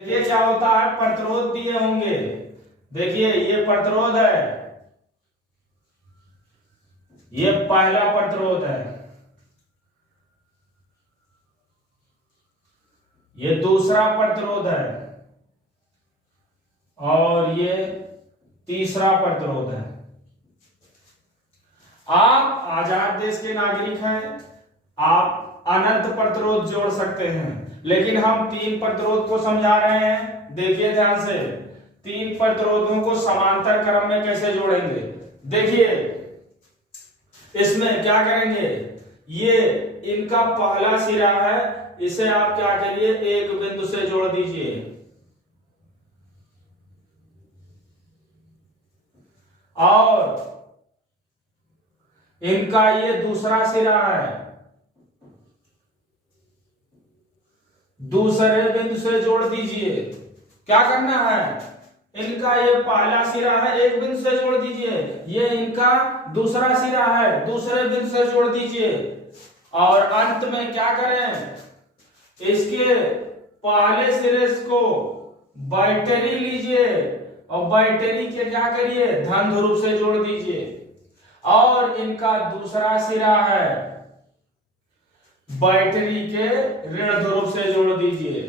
देखिए क्या होता है, प्रतिरोध दिए होंगे। देखिए ये प्रतिरोध है, ये पहला प्रतिरोध है, ये दूसरा प्रतिरोध है और ये तीसरा प्रतिरोध है। आप आजाद देश के नागरिक हैं, आप अनंत प्रतिरोध जोड़ सकते हैं, लेकिन हम तीन प्रतिरोध को समझा रहे हैं। देखिए ध्यान से, तीन प्रतिरोधों को समांतर क्रम में कैसे जोड़ेंगे। देखिए इसमें क्या करेंगे, ये इनका पहला सिरा है, इसे आप क्या करिए, एक बिंदु से जोड़ दीजिए। और इनका ये दूसरा सिरा है, दूसरे बिंदु से जोड़ दीजिए। क्या करना है, इनका ये पहला सिरा है, एक बिंदु से जोड़ दीजिए। ये इनका दूसरा सिरा है, दूसरे बिंदु से जोड़ दीजिए। और अंत में क्या करें, इसके पहले सिरे को बैटरी लीजिए और बैटरी के क्या करिए, धन ध्रुव से जोड़ दीजिए। और इनका दूसरा सिरा है, बैटरी के ऋण ध्रुव से जोड़ दीजिए।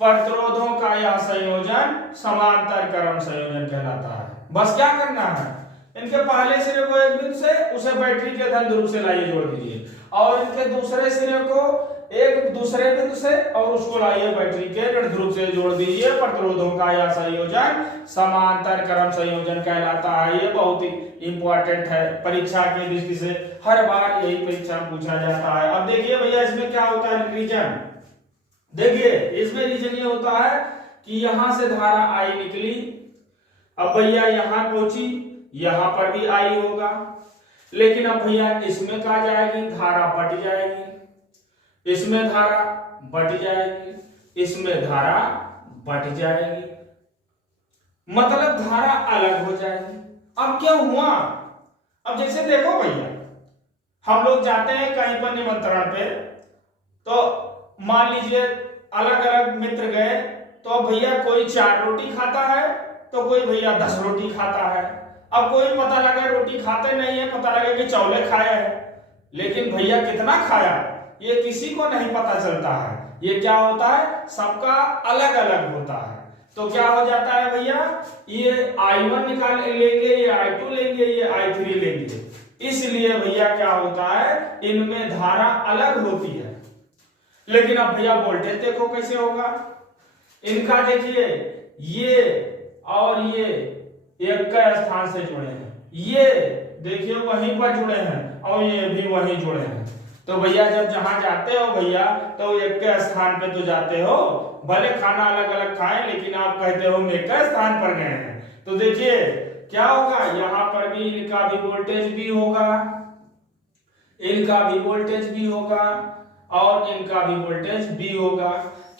प्रतिरोधों का यह संयोजन समांतर क्रम संयोजन कहलाता है। बस क्या करना है, इनके पहले सिरे को एक बिंदु से उसे बैटरी के धन ध्रुव से लाइए जोड़ दीजिए, और इनके दूसरे सिरे को एक दूसरे बिंदु से और उसको लाइए बैटरी के ऋण ध्रुव से जोड़ दीजिए। प्रतिरोधों का यह संयोजन समांतर क्रम संयोजन कहलाता है। ये बहुत ही इंपॉर्टेंट है, परीक्षा की दृष्टि से हर बार यही परीक्षा पूछा जाता है। अब देखिए भैया इसमें क्या होता है, रीजन। देखिए इसमें रीजन ये होता है कि यहां से धारा आई निकली, अब भैया यहां पहुंची, यहां पर भी आई होगा, लेकिन अब भैया इसमें क्या जाएगी, धारा बट जाएगी, इसमें धारा बट जाएगी, इसमें धारा बट जाएगी, मतलब धारा अलग हो जाएगी। अब क्या हुआ, अब जैसे देखो भैया, हम लोग जाते हैं कहीं पर निमंत्रण पे, तो मान लीजिए अलग अलग मित्र गए, तो भैया कोई 4 रोटी खाता है तो कोई भैया 10 रोटी खाता है। अब कोई पता लगा रोटी खाते नहीं है, पता लगा कि चौले खाए हैं, लेकिन भैया कितना खाया ये किसी को नहीं पता चलता है। ये क्या होता है, सबका अलग अलग होता है। तो क्या हो जाता है भैया, ये I1 निकाल लेंगे, ये I2 लेंगे, ये I3 लेंगे, इसलिए भैया क्या होता है, इनमें धारा अलग होती है। लेकिन अब भैया वोल्टेज देखो कैसे होगा, इनका देखिए ये और ये एक स्थान से जुड़े हैं, ये देखिए वहीं पर जुड़े हैं और ये भी वहीं जुड़े हैं। तो भैया जब जहां जाते हो भैया तो एक के स्थान पे तो जाते हो, भले खाना अलग अलग खाएं, लेकिन आप कहते हो हम एक के स्थान पर गए हैं। तो देखिए क्या होगा, यहां पर भी इनका भी वोल्टेज भी होगा, इनका भी वोल्टेज भी होगा और इनका भी वोल्टेज भी होगा,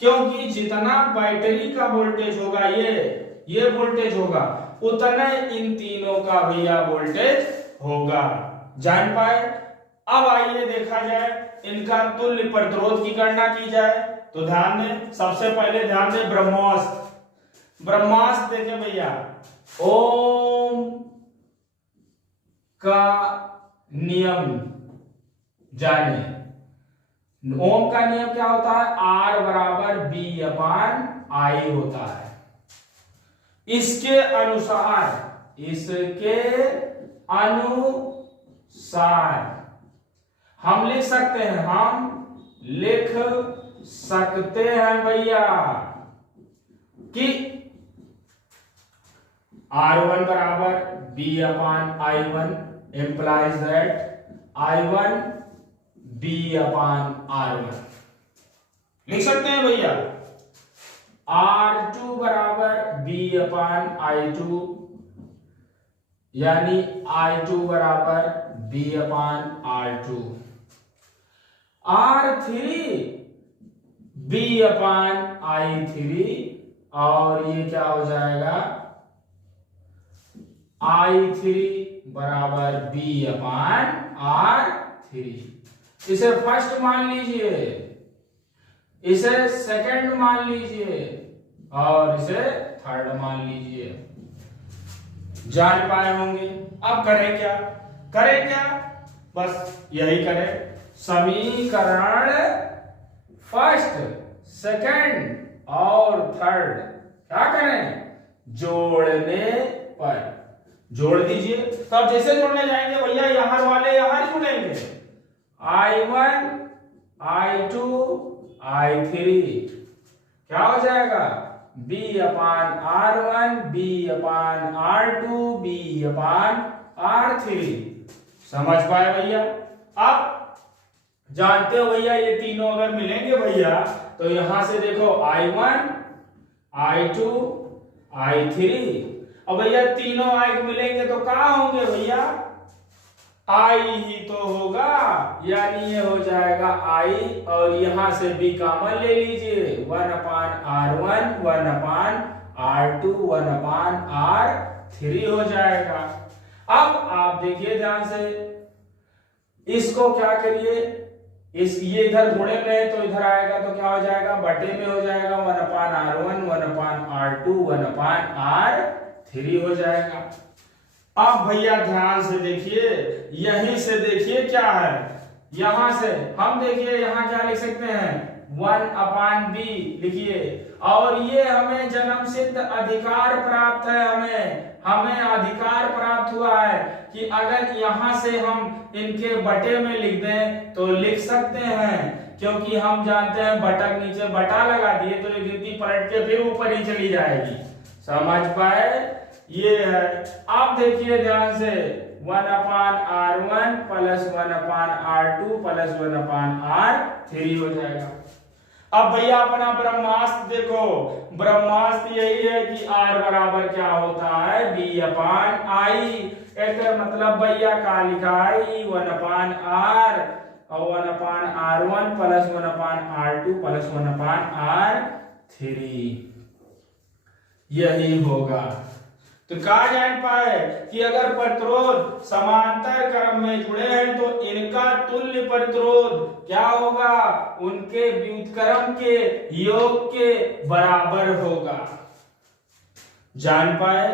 क्योंकि जितना बैटरी का वोल्टेज होगा, ये वोल्टेज होगा, उतना इन तीनों का भैया वोल्टेज होगा। जान पाए। अब आइए देखा जाए इनका तुल्य प्रतिरोध की गणना की जाए। तो ध्यान दें, सबसे पहले ध्यान दें ब्रह्मास्त्र। ब्रह्मास्त्र देखें भैया, ओम का नियम जाने। ओम का नियम क्या होता है, R बराबर B/I होता है। इसके अनुसार हम लिख सकते हैं, भैया कि R1 बराबर B/I1 implies that I1 B/R1 लिख सकते हैं भैया। R2 बराबर B/I2 यानी I2 बराबर B/R2, R3 B/I3 और ये क्या हो जाएगा, I3 बराबर B/R3। इसे फर्स्ट मान लीजिए, इसे सेकंड मान लीजिए और इसे थर्ड मान लीजिए। जान पाए होंगे। अब करें क्या, बस यही करें, समीकरण फर्स्ट, सेकंड और थर्ड क्या करें, जोड़ने पर जोड़ दीजिए। तो अब जैसे जोड़ने जाएंगे भैया, यहां वाले यहां जुड़ेंगे, I1 I2 I3 क्या हो जाएगा, B/R1 B/R2 B/R3। समझ पाए भैया। अब जानते हो भैया, ये तीनों अगर मिलेंगे भैया तो यहां से देखो I1 I2 I3। अब भैया तीनों I मिलेंगे तो कहाँ होंगे भैया, I ही तो होगा, यानी ये हो जाएगा I, और यहां से B कॉमन ले लीजिए, 1/R1 1/R2 1/R3 हो जाएगा। अब आप देखिए ध्यान से, इसको क्या करिए, ये इधर गुणे में है तो इधर आएगा तो क्या हो जाएगा, बटे में हो जाएगा, 1/R1 1/R2 1/R3 हो जाएगा। अब भैया ध्यान से देखिए, यहीं से देखिए क्या है, यहां से हम देखिए यहां क्या लिख सकते हैं, 1/B लिखिए, और ये हमें जन्म सिद्ध अधिकार प्राप्त है, हमें अधिकार प्राप्त हुआ है कि अगर यहां से हम इनके बटे में लिख दें तो लिख सकते हैं, क्योंकि हम जानते हैं बटक नीचे बटा लगा दिए तो ये गिनती पलट के फिर ऊपर ही चली जाएगी। समझ पाए, ये है। आप देखिए ध्यान से, 1/R1 plus 1/R2 plus 1/R3 हो जाएगा। अब भैया अपना ब्रह्मास्त्र देखो, ब्रह्मास्त्र यही है कि R बराबर क्या होता है, B/I। एक मतलब भैया का लिखा है 1/R और 1/R1 plus 1/R2 plus 1/R3, यही होगा। तो कहा जान पाए कि अगर प्रतिरोध समांतर क्रम में जुड़े हैं तो इनका तुल्य प्रतिरोध क्या होगा, उनके व्युत्क्रम के योग के बराबर होगा। जान पाए।